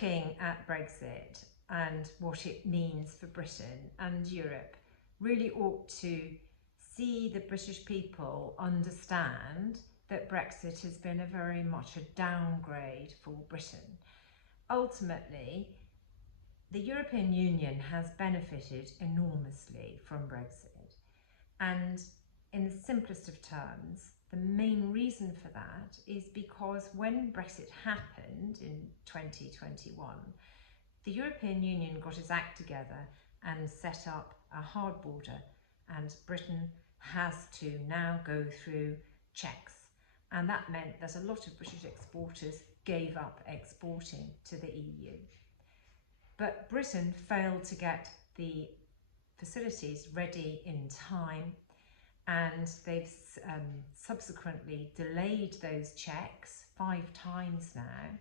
looking at Brexit and what it means for Britain and Europe really ought to see the British people understand that Brexit has been a very much a downgrade for Britain. Ultimately, the European Union has benefited enormously from Brexit, and in the simplest of terms, the main reason for that is because when Brexit happened in 2021, the European Union got its act together and set up a hard border, and Britain has to now go through checks, and that meant that a lot of British exporters gave up exporting to the EU. But Britain failed to get the facilities ready in time, and they've subsequently delayed those checks 5 times now,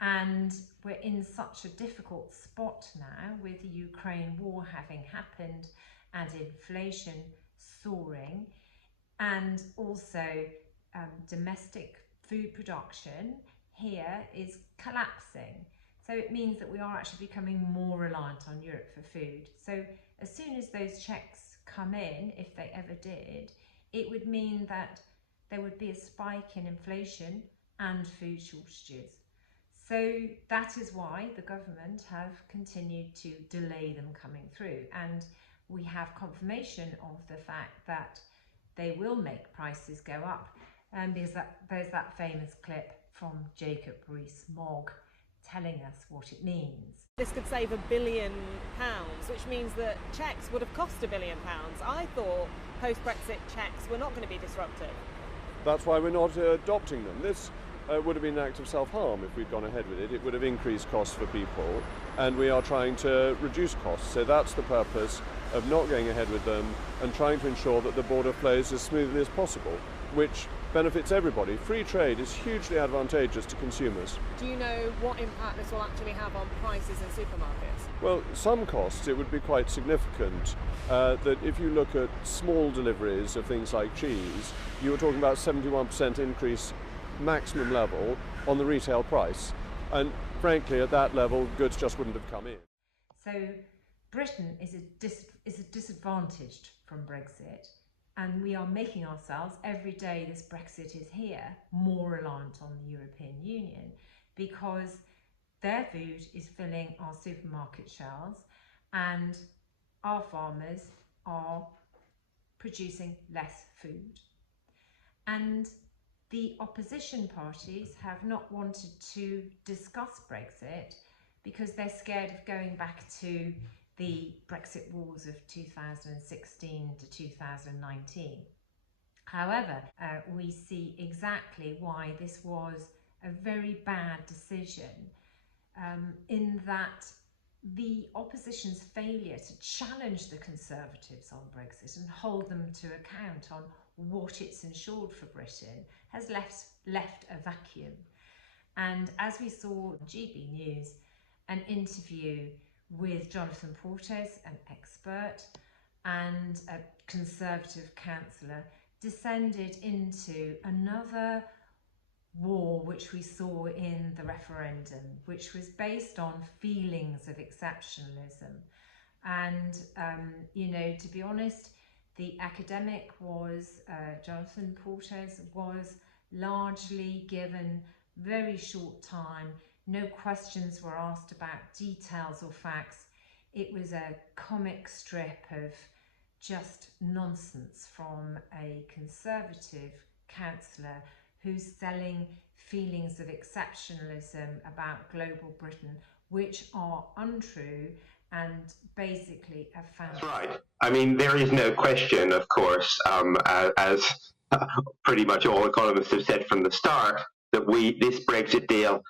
and we're in such a difficult spot now with the Ukraine war having happened and inflation soaring, and also domestic food production here is collapsing. So it means that we are actually becoming more reliant on Europe for food. So as soon as those checks come in, if they ever did, it would mean that there would be a spike in inflation and food shortages. So that is why the government have continued to delay them coming through, and we have confirmation of the fact that they will make prices go up, because there's that famous clip from Jacob Rees-Mogg telling us what it means. This could save £1 billion, which means that checks would have cost £1 billion. I thought post-Brexit checks were not going to be disruptive. That's why we're not adopting them. This would have been an act of self-harm if we'd gone ahead with it. It would have increased costs for people, and we are trying to reduce costs. So that's the purpose of not going ahead with them and trying to ensure that the border flows as smoothly as possible, which benefits everybody. Free trade is hugely advantageous to consumers. Do you know what impact this will actually have on prices in supermarkets? Well, some costs it would be quite significant. That if you look at small deliveries of things like cheese, you were talking about 71% increase maximum level on the retail price, and frankly at that level goods just wouldn't have come in. So Britain is disadvantaged from Brexit, and we are making ourselves, every day this Brexit is here, more reliant on the European Union, because their food is filling our supermarket shelves and our farmers are producing less food. And the opposition parties have not wanted to discuss Brexit because they're scared of going back to the Brexit wars of 2016 to 2019. However, we see exactly why this was a very bad decision, in that the opposition's failure to challenge the Conservatives on Brexit and hold them to account on what it's ensured for Britain has left a vacuum. And as we saw on GB News, an interview with Jonathan Portes, an expert and a Conservative councillor, descended into another war which we saw in the referendum, which was based on feelings of exceptionalism. And, to be honest, the academic was, Jonathan Portes, was largely given very short time. No questions were asked about details or facts. It was a comic strip of just nonsense from a Conservative councillor who's selling feelings of exceptionalism about global Britain, which are untrue and basically a fantasy. That's right. I mean, there is no question, of course, as pretty much all economists have said from the start, that this Brexit deal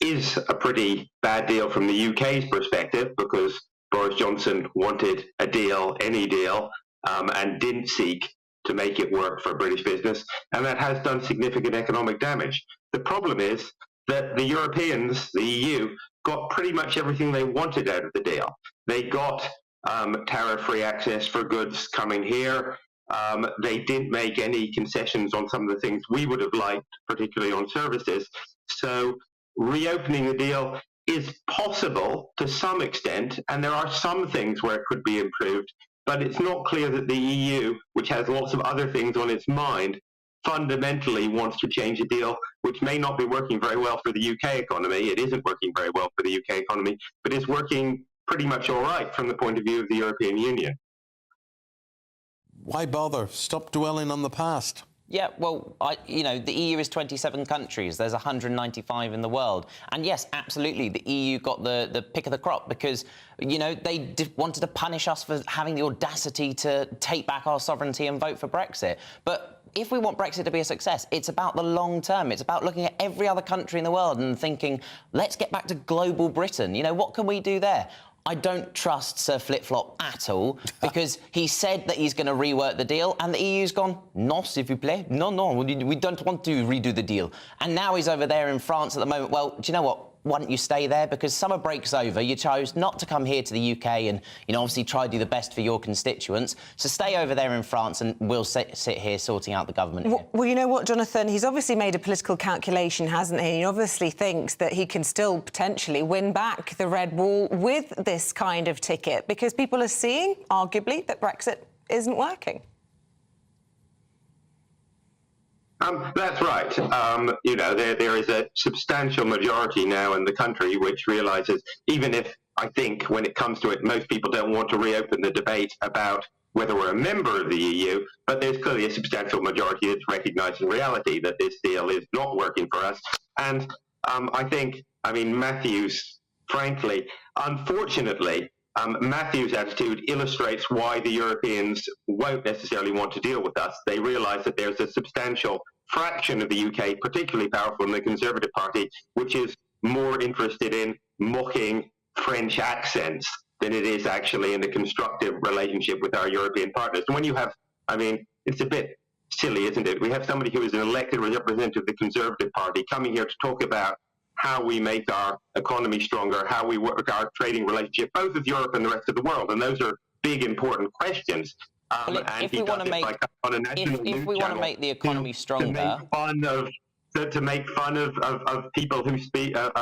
is a pretty bad deal from the UK's perspective, because Boris Johnson wanted a deal, any deal, and didn't seek to make it work for British business, and that has done significant economic damage. The problem is that the Europeans, the EU, got pretty much everything they wanted out of the deal. They got tariff-free access for goods coming here. They didn't make any concessions on some of the things we would have liked, particularly on services. So reopening the deal is possible to some extent, and there are some things where it could be improved, but it's not clear that the EU, which has lots of other things on its mind, fundamentally wants to change a deal which may not be working very well for the UK economy. It isn't working very well for the UK economy, but is working pretty much all right from the point of view of the European Union. Why bother? Stop dwelling on the past. Yeah, well, the EU is 27 countries. There's 195 in the world. And yes, absolutely, the EU got the pick of the crop because, they wanted to punish us for having the audacity to take back our sovereignty and vote for Brexit. But if we want Brexit to be a success, it's about the long term. It's about looking at every other country in the world and thinking, let's get back to global Britain. What can we do there? I don't trust Sir Flip-Flop at all because he said that he's going to rework the deal and the EU's gone, non, s'il vous plaît. No, we don't want to redo the deal. And now he's over there in France at the moment. Well, do you know what? Why don't you stay there? Because summer break's over. You chose not to come here to the UK and, obviously try to do the best for your constituents. So stay over there in France and we'll sit here sorting out the government here. Well, you know what, Jonathan? He's obviously made a political calculation, hasn't he? He obviously thinks that he can still potentially win back the Red Wall with this kind of ticket because people are seeing, arguably, that Brexit isn't working. That's right. There is a substantial majority now in the country which realises, even if I think when it comes to it, most people don't want to reopen the debate about whether we're a member of the EU, but there's clearly a substantial majority that's recognising reality that this deal is not working for us. And Matthew's, frankly, unfortunately, Matthew's attitude illustrates why the Europeans won't necessarily want to deal with us. They realise that there's a substantial fraction of the UK, particularly powerful in the Conservative Party, which is more interested in mocking French accents than it is actually in a constructive relationship with our European partners. And when you have, it's a bit silly, isn't it? We have somebody who is an elected representative of the Conservative Party coming here to talk about how we make our economy stronger, how we work our trading relationship, both with Europe and the rest of the world. And those are big, important questions. If we want to make the economy stronger, to make fun of people who speak of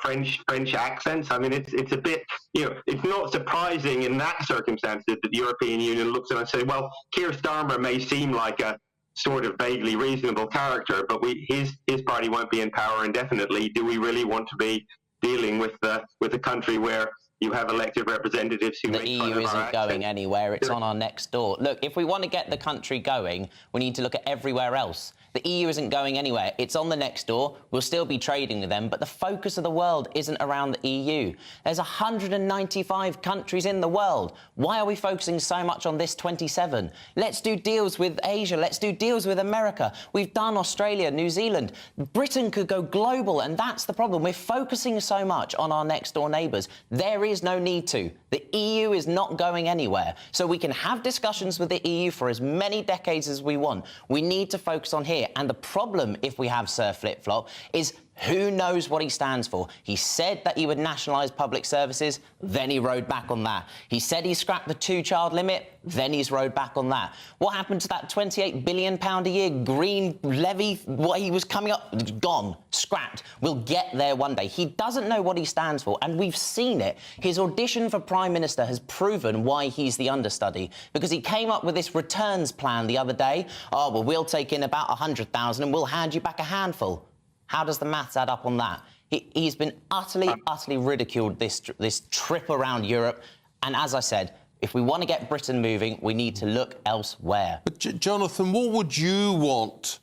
French accents. It's a bit, it's not surprising in that circumstance that the European Union looks at it and says, well, Keir Starmer may seem like a sort of vaguely reasonable character, but his party won't be in power indefinitely. Do we really want to be dealing with a country where you have elected representatives who the EU isn't going anywhere? It's on our next door. Look, if we want to get the country going, we need to look at everywhere else. The EU isn't going anywhere. It's on the next door. We'll still be trading with them, but the focus of the world isn't around the EU. There's 195 countries in the world. Why are we focusing so much on this 27? Let's do deals with Asia. Let's do deals with America. We've done Australia, New Zealand. Britain could go global, and that's the problem. We're focusing so much on our next door neighbours. There is no need to. The EU is not going anywhere. So we can have discussions with the EU for as many decades as we want. We need to focus on here. And the problem, if we have Sir Flip-Flop, is who knows what he stands for. He said that he would nationalise public services, then he rode back on that. He said he scrapped the two-child limit, then he's rode back on that. What happened to that £28 billion a year green levy? What he was coming up, gone, scrapped. We'll get there one day. He doesn't know what he stands for, and we've seen it. His audition for Prime Minister has proven why he's the understudy, because he came up with this returns plan the other day. Oh, well, we'll take in about 100,000 and we'll hand you back a handful. How does the maths add up on that? He's been utterly ridiculed this trip around Europe. And as I said, if we want to get Britain moving, we need to look elsewhere. But Jonathan, what would you want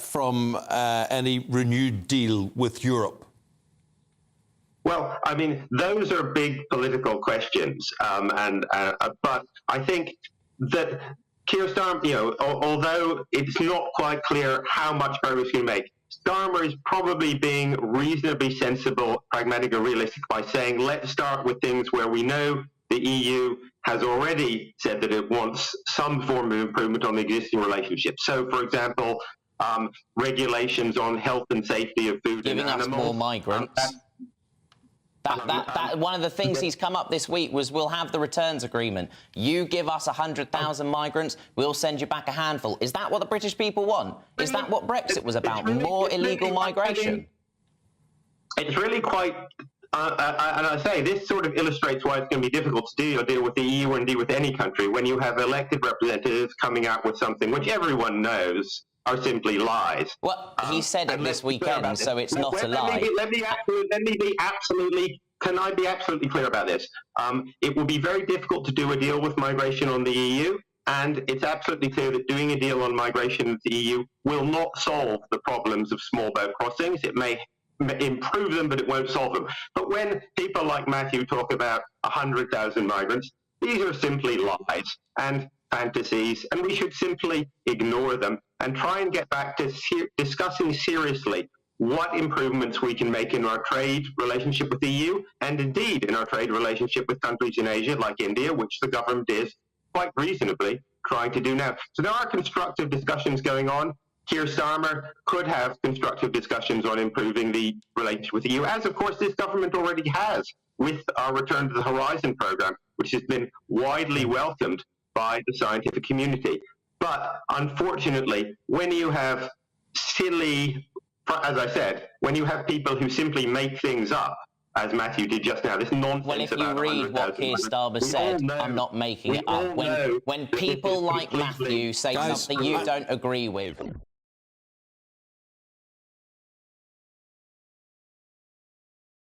from any renewed deal with Europe? Well, those are big political questions, but I think that Keir Starmer, although it's not quite clear how much progress he can make, Starmer is probably being reasonably sensible, pragmatic and realistic by saying, let's start with things where we know the EU has already said that it wants some form of improvement on the existing relationship. So, for example, regulations on health and safety of food and animals. Giving us more migrants. One of the things he's come up this week was we'll have the returns agreement. You give us 100,000 migrants, we'll send you back a handful. Is that what the British people want? Is that what Brexit was about? More illegal migration? It's really quite, and I say this sort of illustrates why it's going to be difficult to deal with the EU or indeed with any country when you have elected representatives coming out with something which everyone knows are simply lies. Well, he said it this weekend, so it's not a lie. Let me be absolutely. Can I be absolutely clear about this? It will be very difficult to do a deal with migration on the EU, and it's absolutely clear that doing a deal on migration with the EU will not solve the problems of small boat crossings. It may improve them, but it won't solve them. But when people like Matthew talk about 100,000 migrants, these are simply lies and fantasies, and we should simply ignore them and try and get back to discussing seriously what improvements we can make in our trade relationship with the EU, and indeed in our trade relationship with countries in Asia like India, which the government is quite reasonably trying to do now. So there are constructive discussions going on. Keir Starmer could have constructive discussions on improving the relationship with the EU, as of course this government already has with our Return to the Horizon programme, which has been widely welcomed by the scientific community. But unfortunately, when you have silly, as I said, when you have people who simply make things up, as Matthew did just now, this nonsense. Well, if you read what Keir Starmer said, I'm not making it up. When people like Matthew say something you don't agree with,